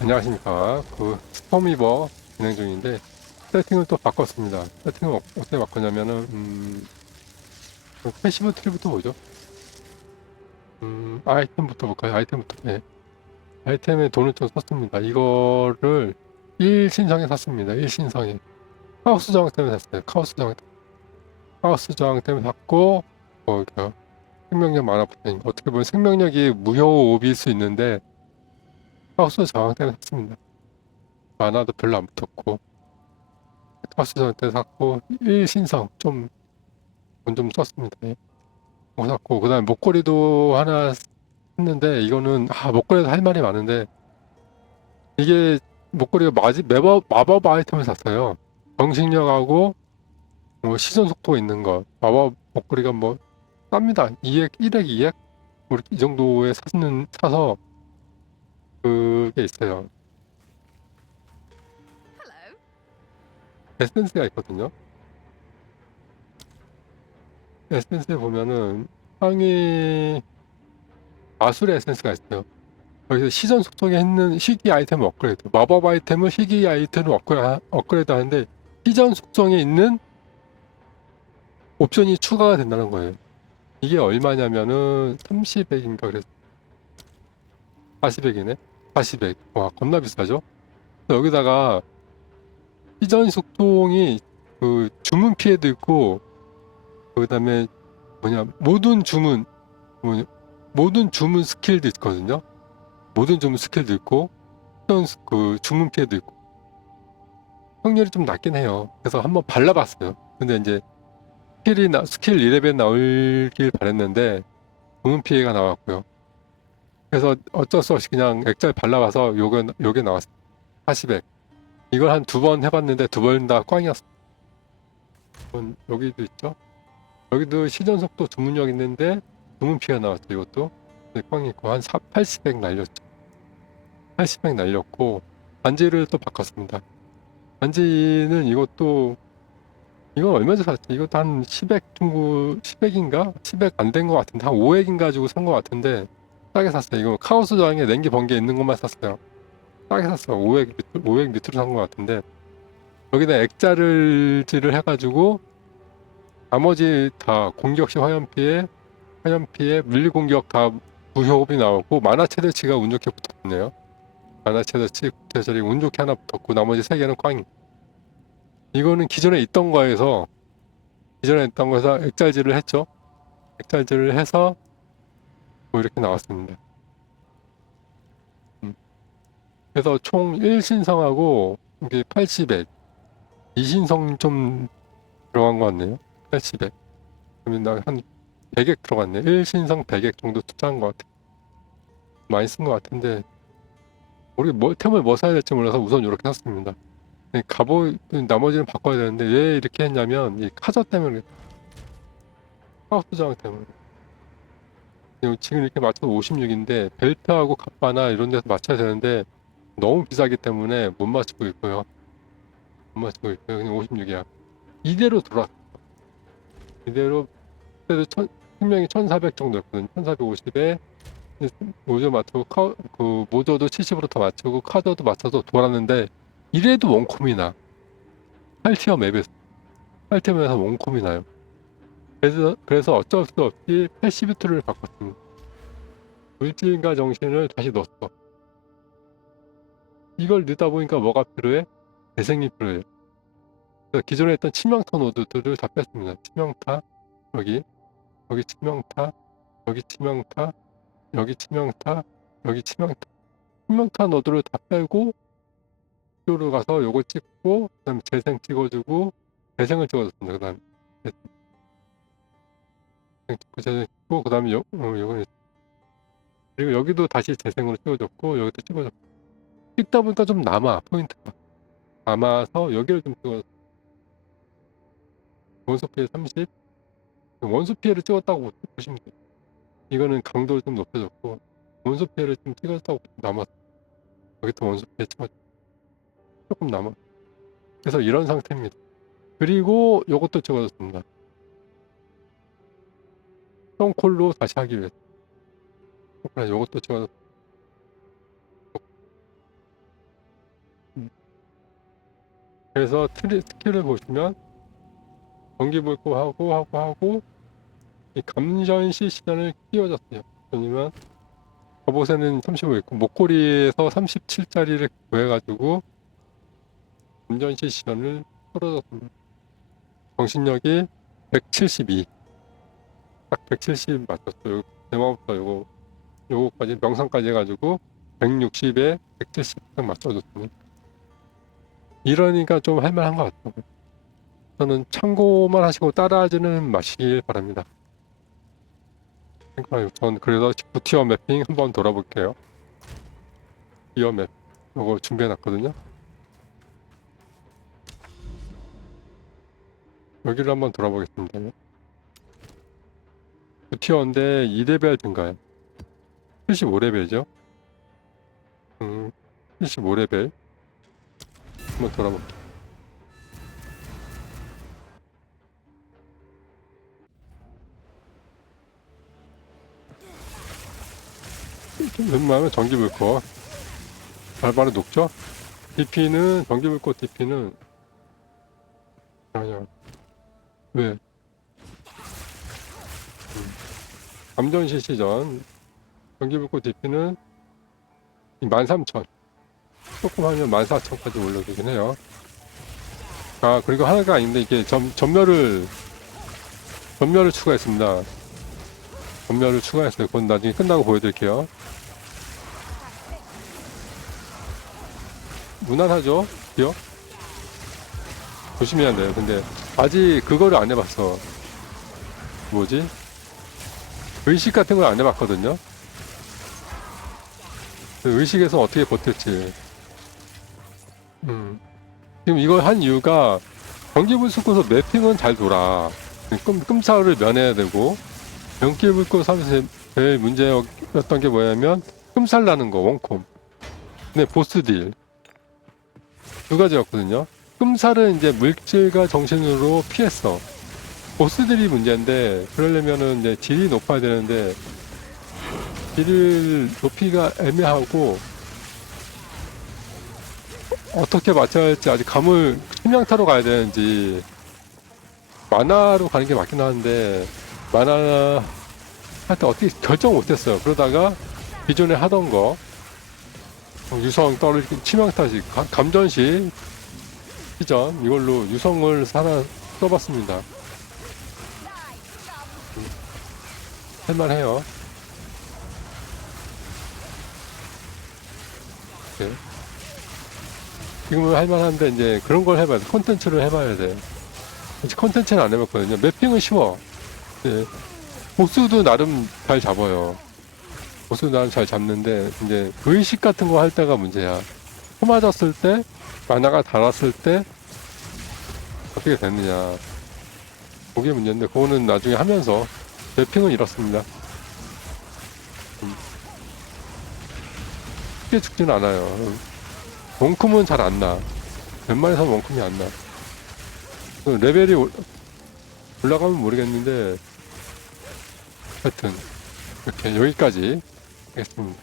안녕하십니까. 그 스톰이버 진행 중인데 세팅을 또 바꿨습니다. 세팅을 어- 어떻게 바꿨냐면은 음, 그 패시브 트리부터 보죠. 음, 아이템부터 볼까요? 아이템부터. 네. 아이템에 돈을 좀 썼습니다. 이거를 1신성에 샀습니다. 1신성에. 카오스 저항 때문에 샀어요. 카오스 저항. 카오스 저항 때문에 샀고, 뭐, 그 생명력 많아 붙으니까. 어떻게 보면 생명력이 무효 오비일 수 있는데, 카오스 저항 때문에 샀습니다. 만화도 별로 안 붙었고, 카오스 저항 때문에 샀고, 1신성 좀, 돈 좀 썼습니다. 예. 그거 샀고, 그 다음에 목걸이도 하나 했는데 이거는 아 목걸이도 할 말이 많은데 이게 목걸이가 마지 매법 마법 아이템을 샀어요. 정식력하고 뭐 시전 속도 있는 거 마법 목걸이가 뭐 쌉니다. 2액 1액 2액 뭐 이렇게 이 정도에 사는 사서 그게 있어요. 에센스가 있거든요. 에센스에 보면은 상위 마술의 에센스가 있어요. 여기서 시전 속성에 있는 희귀 아이템을 업그레이드. 마법 아이템을 희귀 아이템으로 업그레이드, 업그레이드 하는데 시전 속성에 있는 옵션이 추가가 된다는 거예요. 이게 얼마냐면은 30액인가 그래서 40액이네. 40액. 와 겁나 비싸죠? 여기다가 시전 속성이 그 주문 피해도 있고 그 다음에 뭐냐 모든 주문 뭐냐 모든 주문 스킬도 있거든요. 모든 주문 스킬도 있고 스- 그 주문 피해도 있고 확률이 좀 낮긴 해요. 그래서 한번 발라봤어요. 근데 이제 스킬이 나, 스킬 2레벨 나올길 바랬는데 주문 피해가 나왔고요. 그래서 어쩔 수 없이 그냥 액자를 발라봐서 요게 요게 나왔어요. 40액. 이걸 한 두 번 해봤는데 두 번 다 꽝이었어. 요 여기도 있죠. 여기도 시전 속도 주문력 있는데 주문 피해가 나왔죠. 이것도 네, 꽝이 있고 한 4, 80백 날렸죠. 80백 날렸고 반지를 또 바꿨습니다. 반지는 이것도 이건 얼마에 샀지? 이것도 한 10백 중구 10백인가? 10백 안된 것 같은데 한 5액인가 가지고 산 것 같은데 싸게 샀어요. 이거 카오스 저항에 냉기 번개 있는 것만 샀어요. 싸게. 5액 밑 5액 밑으로 산 것 같은데 여기다 액자를질을 해가지고 나머지 다 공격 시 화염 피해 화염 피해 물리 공격 다 무효흡이 나오고 만화 최대치가 운 좋게 붙었네요. 만화 최대치 구태절이 운 좋게 하나 붙었고 나머지 세 개는 꽝이. 이거는 기존에 있던 거에서 기존에 있던 거에서 액자질을 했죠. 액자질을 해서 뭐 이렇게 나왔습니다. 음. 그래서 총 1신성하고 이게 80액 2신성 좀 들어간 것 같네요. 80액. 그러면 한 100액 들어갔네. 1신성 100액 정도 투자한 것 같아. 많이 쓴 것 같은데, 우리 뭐, 템을 뭐 사야 될지 몰라서 우선 이렇게 샀습니다. 네, 갑옷, 나머지는 바꿔야 되는데, 왜 이렇게 했냐면, 이 카저 때문에, 저항 때문에. 지금- 이렇게 맞춰서 56인데, 벨트하고 갑바나 이런 데서 맞춰야 되는데, 너무 비싸기 때문에 못 맞추고 있고요. 못 맞추고 있고요. 그냥 56이야. 이대로 돌아. 이대로, 그래도 천, 생명이 1400 정도였거든요. 1450에 모조 맞추고 카, 그 모조도 70으로 더 맞추고 카드도 맞춰서 돌았는데 이래도 원콤이 나. 8티어 맵에서 8티어 맵에서 원콤이 나요. 그래서 그래서 어쩔 수 없이 패시브트를 바꿨습니다. 물질과 정신을 다시 넣었어. 이걸 넣다 보니까 뭐가 필요해? 재생이 필요해요. 기존에 있던 치명타 노드들을 다 뺐습니다. 치명타 여기 여기 치명타 여기 치명타 여기 치명타, 여기 치명타. 치명타 노드를 다 빼고 이쪽으로 가서 요거 찍고 그 다음에 재생 찍어주고 재생을 찍어줬습니다. 그 다음에 재생 찍고 재생 찍고 그 다음에 요 어, 요거 그리고 여기도 다시 재생으로 찍어줬고 여기도 찍어줬고. 찍다 보니까 좀 남아 포인트가. 남아서 여기를 좀 찍어 원소 피해 30 원소 피해를 찍었다고 보시면 돼요. 이거는 강도를 좀 높여줬고 원소 피해를 좀 찍었다고 남았 여기도 원소 피해 찍었 조금 남아. 그래서 이런 상태입니다. 그리고 요것도 찍어줬습니다 똥콜로 다시 하기 위해서 요것도 찍어줬 그래서 트리, 스킬을 보시면 전기불고 하고 하고 하고 이 감전시 시간을 끼워줬어요. 왜냐면 저봇에는 35 있고 목걸이에서 37짜리를 구해가지고 감전시 시간을 풀어줬습니다. 정신력이 172. 딱 170 맞췄어요. 대마부터 요거 요거까지 명상까지 해가지고 160에 170딱 맞춰줬습니다. 이러니까 좀 할만한 것 같아요. 저는 참고만 하시고 따라하지는 마시길 바랍니다. 전 그래서 19티어 매핑 한번 돌아볼게요. 티어 맵 요거 준비해놨거든요. 여기를 한번 돌아보겠습니다. 9티어인데 2레벨 증가요. 75레벨이죠. 음, 75레벨. 한번 돌아볼게요. 웬만하면 전기불꽃 발발은 녹죠? DP는 전기불꽃 DP는 아니야 왜? 음. 감전시 시전 전기불꽃 DP는 13,000 조금 하면 14,000까지 올려주긴 해요 아 그리고 하나가 아닌데 이게 전, 전멸을 전멸을 추가했습니다 전멸을 추가했어요 그건 나중에 끝나고 보여드릴게요 무난하죠? 기억? 조심해야 돼요. 근데 아직 그거를 안 해봤어. 뭐지? 의식 같은 걸 안 해봤거든요. 그 의식에서 어떻게 버틸지. 음. 지금 이걸 한 이유가 전기불속고서 매핑은 잘 돌아. 끔, 끔사를 면해야 되고 연기불꽃 하면서 제일 문제였던 게 뭐냐면 끔살 나는 거 원콤. 근데 보스 딜. 두 가지였거든요. 끔살은 이제 물질과 정신으로 피했어. 보스들이 문제인데 그러려면은 이제 질이 높아야 되는데 질을 높이가 애매하고 어떻게 맞춰야 할지 아직 감을 심양타로 가야 되는지 만화로 가는 게 맞긴 하는데 만화 할 때 어떻게 결정 못했어요. 그러다가 기존에 하던 거 유성 떨어지기 치명타식 가- 감전식 시전 이걸로 유성을 하나 써봤습니다 할만해요 네. 지금은 할만한데 이제 그런 걸 해봐야 돼 콘텐츠를 해봐야 돼 아직 콘텐츠는 안 해봤거든요 매핑은 쉬워 네. 보스도 나름 잘 잡아요 보스 나름 잘 잡는데 이제 의식 같은 거 할 때가 문제야. 코 맞았을 때 만화가 닳았을 때 어떻게 됐느냐. 그게 문제인데 그거는 나중에 하면서 매핑은 이렇습니다. 음. 크게 죽지는 않아요. 원큼은 잘 안 나. 웬만해서 원큼이 안 나. 그 레벨이 올- 올라가면 모르겠는데 하여튼 이렇게 여기까지 하겠습니다.